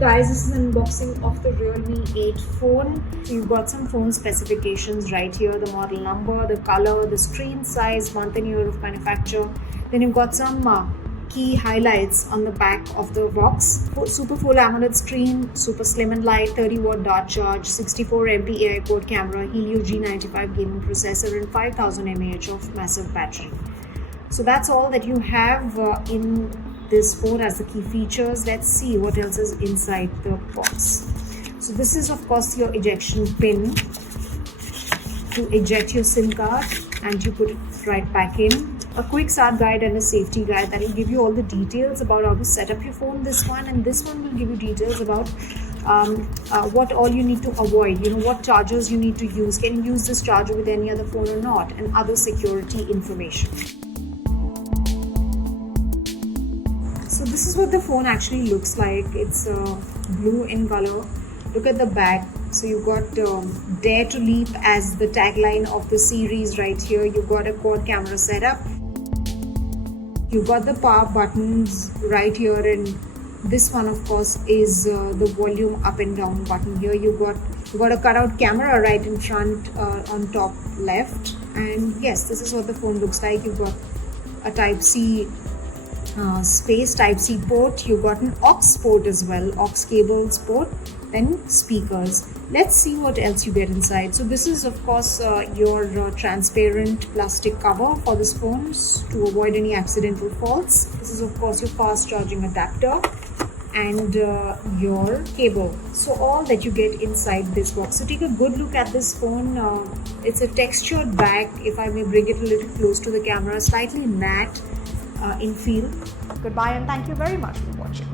Guys, this is an unboxing of the Realme 8 phone. You've got some phone specifications right here, the model number, the color, the screen size, month and year of manufacture. Then you've got some key highlights on the back of the box. Super full AMOLED screen, super slim and light, 30-watt dart charge, 64 MP AI quad camera, Helio G95 gaming processor, and 5000 mAh of massive battery. So that's all that you have in this phone as the key features. Let's see what else is inside the box. So this is of course your ejection pin to eject your SIM card, and you put it right back in. A quick start guide and a safety guide that will give you all the details about how to set up your phone. This one will give you details about what all you need to avoid, what chargers you need to use, can you use this charger with any other phone or not, and other security information. So this is what the phone actually looks like. It's blue in color. Look at the back. So you've got Dare to Leap as the tagline of the series right here. You've got a quad camera setup. You've got the power buttons right here, and this one of course is the volume up and down button here. You've got a cutout camera right in front on top left. And yes, this is what the phone looks like. You've got a Type-C space, Type-C port. You've got an aux port as well, aux cables port, then speakers. Let's see what else you get inside. So this is of course your transparent plastic cover for this phone to avoid any accidental faults. This is of course your fast charging adapter and your cable. So all that you get inside this box. So take a good look at this phone. It's a textured back, if I may bring it a little close to the camera, slightly matte in feel. Goodbye and thank you very much for watching.